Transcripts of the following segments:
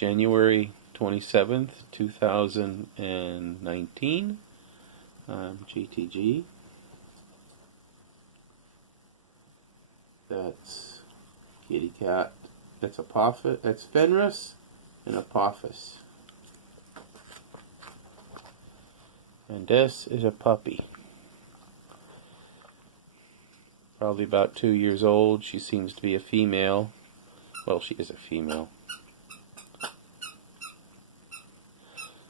January 27th, 2019. I'm GTG. That's kitty cat. That's Apophis. That's Fenris and Apophis. And this is a puppy. Probably about 2 years old. She seems to be a female. Well, she is a female.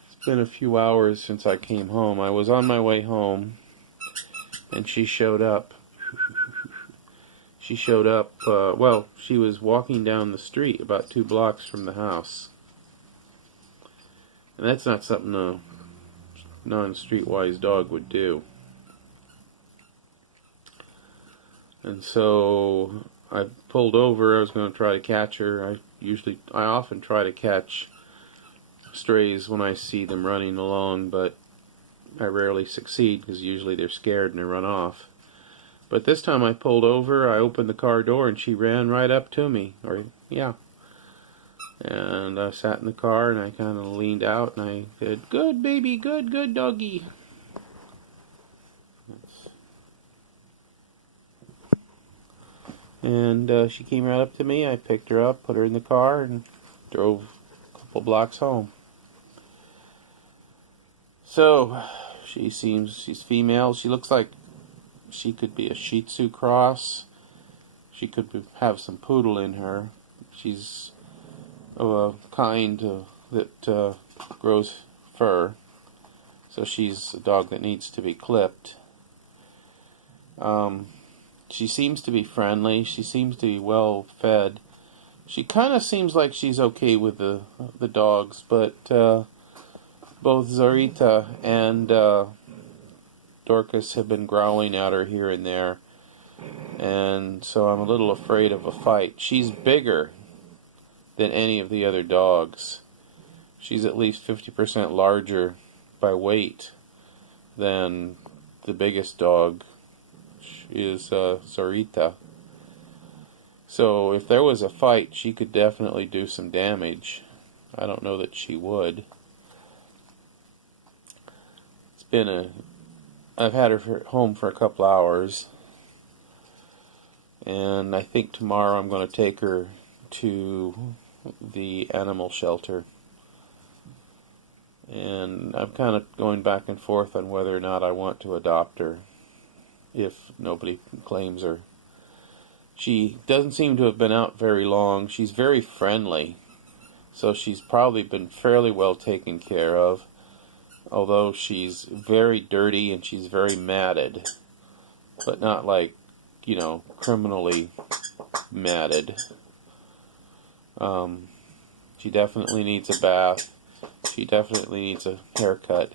It's been a few hours since I came home. I was on my way home and she showed up. She showed up, well, she was walking down the street about 2 blocks from the house. And that's not something a non-streetwise dog would do. And so I pulled over. I was going to try to catch her. I often try to catch strays when I see them running along, but I rarely succeed because usually they're scared and they run off. But this time I pulled over, I opened the car door, and she ran right up to me. And I sat in the car, and I kind of leaned out, and I said, "Good baby, good, good doggy." And she came right up to me. I picked her up, put her in the car, and drove a couple blocks home. So, she's female. She looks like she could be a Shih Tzu cross. She could have some poodle in her. She's of a kind that grows fur. So she's a dog that needs to be clipped. She seems to be friendly. She seems to be well fed. She kind of seems like she's okay with the dogs, but both Zarita and Dorcas have been growling at her here and there, and so I'm a little afraid of a fight. She's bigger than any of the other dogs. She's at least 50% larger by weight than the biggest dog is Zarita. So if there was a fight, she could definitely do some damage. I don't know that she would. I've had her home for a couple hours, and I think tomorrow I'm going to take her to the animal shelter. And I'm kind of going back and forth on whether or not I want to adopt her if nobody claims her. She doesn't seem to have been out very long. She's very friendly, so she's probably been fairly well taken care of. Although she's very dirty and she's very matted, but not like, criminally matted. She definitely needs a bath. She definitely needs a haircut.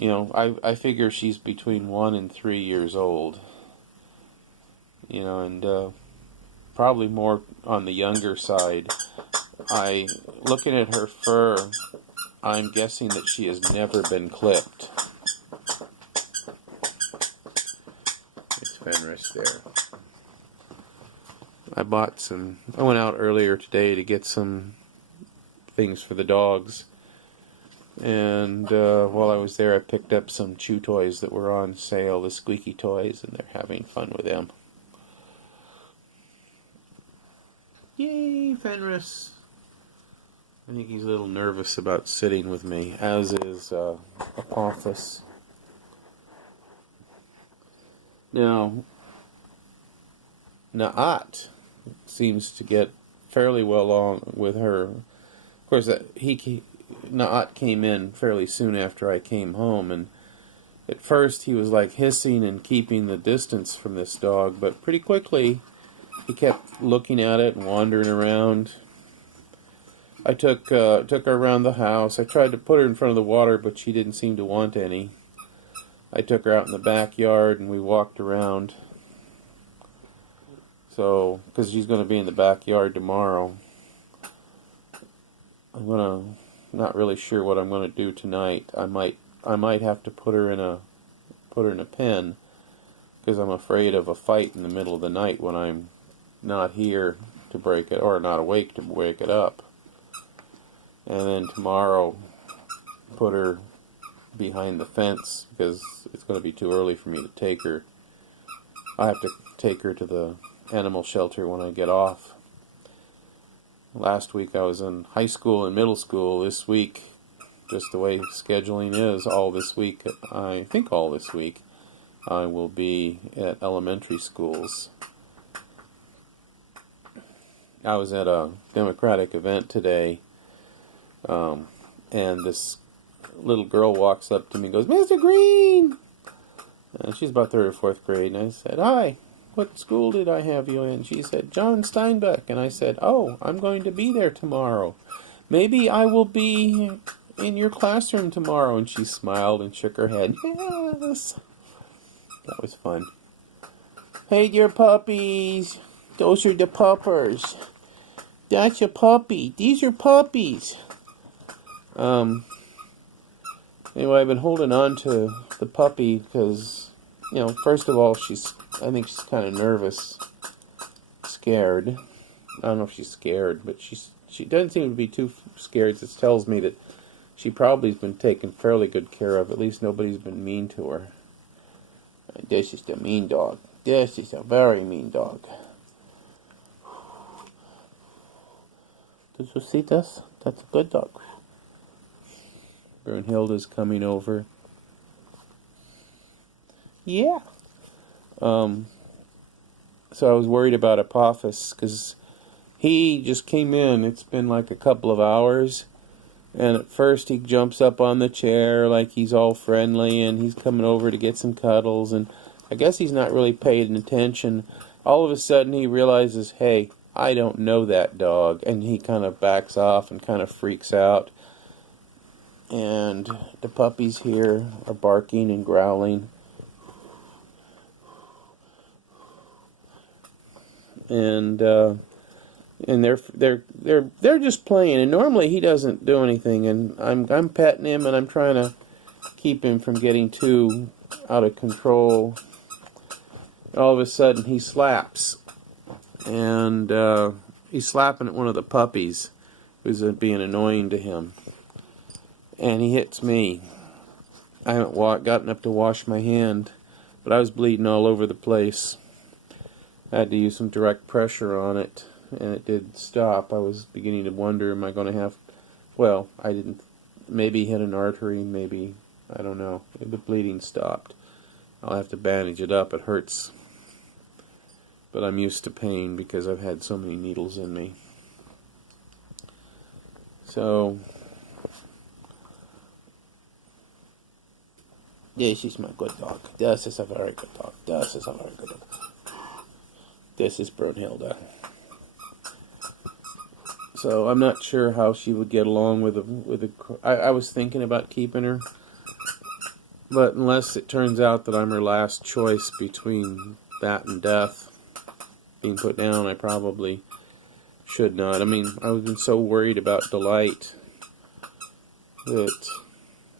I figure she's between 1 and 3 years old. And probably more on the younger side. Looking at her fur, I'm guessing that she has never been clipped. There's Fenris there. I went out earlier today to get some things for the dogs. And while I was there, I picked up some chew toys that were on sale, the squeaky toys, and they're having fun with them. Yay, Fenris! I think he's a little nervous about sitting with me, as is Apophis. Now, Naat seems to get fairly well along with her. Of course, Naat came in fairly soon after I came home, and at first he was like hissing and keeping the distance from this dog, but pretty quickly he kept looking at it and wandering around. I took her around the house. I tried to put her in front of the water, but she didn't seem to want any. I took her out in the backyard and we walked around. So, because she's going to be in the backyard tomorrow. Not really sure what I'm going to do tonight. I might have to put her in a pen, because I'm afraid of a fight in the middle of the night when I'm not here to break it, or not awake to break it up. and then tomorrow put her behind the fence because it's going to be too early for me to take her. I have to take her to the animal shelter when I get off. Last week I was in high school and middle school. This week, just the way scheduling is, all this week, I think all this week, I will be at elementary schools. I was at a Democratic event today, and this little girl walks up to me and goes, "Mr. Green!" And she's about third or fourth grade, and I said, "Hi, what school did I have you in?" She said, "John Steinbeck." And I said, "Oh, I'm going to be there tomorrow. Maybe I will be in your classroom tomorrow." And she smiled and shook her head. Yes. That was fun. "Hey, dear puppies. Those are the puppers. That's a puppy. These are puppies." Anyway, I've been holding on to the puppy because, first of all, I think she's kind of nervous, scared. I don't know if she's scared, but she doesn't seem to be too scared. This tells me that she probably has been taken fairly good care of. At least nobody's been mean to her. This is the mean dog. This is a very mean dog. Did you see this? That's a good dog. Brunhilde's coming over. Yeah. So I was worried about Apophis because he just came in. It's been like a couple of hours. And at first he jumps up on the chair like he's all friendly and he's coming over to get some cuddles. And I guess he's not really paying attention. All of a sudden he realizes, hey, I don't know that dog. And he kind of backs off and kind of freaks out. And the puppies here are barking and growling. And they're just playing. And normally he doesn't do anything. And I'm petting him and I'm trying to keep him from getting too out of control. All of a sudden he slaps. And he's slapping at one of the puppies who's being annoying to him. And he hits me. I haven't gotten up to wash my hand, but I was bleeding all over the place. I had to use some direct pressure on it, and it did stop. I was beginning to wonder, am I going to have... Well, I didn't... Maybe hit an artery, maybe... I don't know. The bleeding stopped. I'll have to bandage it up. It hurts. But I'm used to pain because I've had so many needles in me. So... This is my good dog. This is a very good dog. This is a very good dog. This is Brunhilde. So I'm not sure how she would get along with a. I was thinking about keeping her, but unless it turns out that I'm her last choice between that and death, being put down, I probably should not. I mean, I've been so worried about Delight that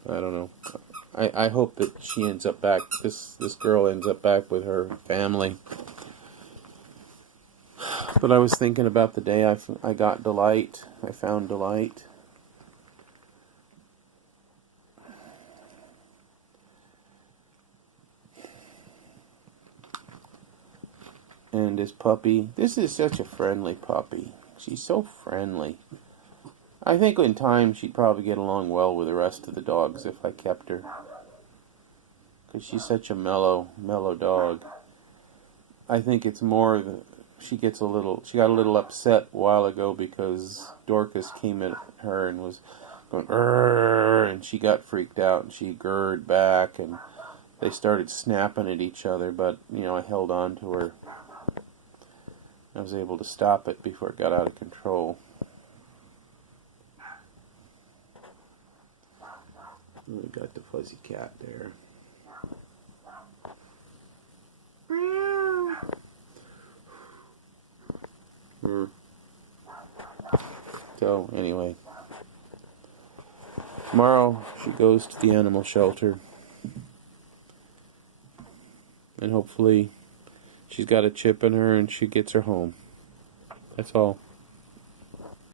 I don't know. I hope that she ends up back, this girl ends up back with her family. But I was thinking about the day I got Delight. I found Delight. And this puppy, this is such a friendly puppy. She's so friendly. I think in time she'd probably get along well with the rest of the dogs if I kept her. Because she's such a mellow dog. I think it's more that she got a little upset a while ago because Dorcas came at her and was going, "Arr!" And she got freaked out and she gurred back and they started snapping at each other, but I held on to her. I was able to stop it before it got out of control. We got the fuzzy cat there. So, anyway. Tomorrow, she goes to the animal shelter. And hopefully, she's got a chip in her and she gets her home. That's all.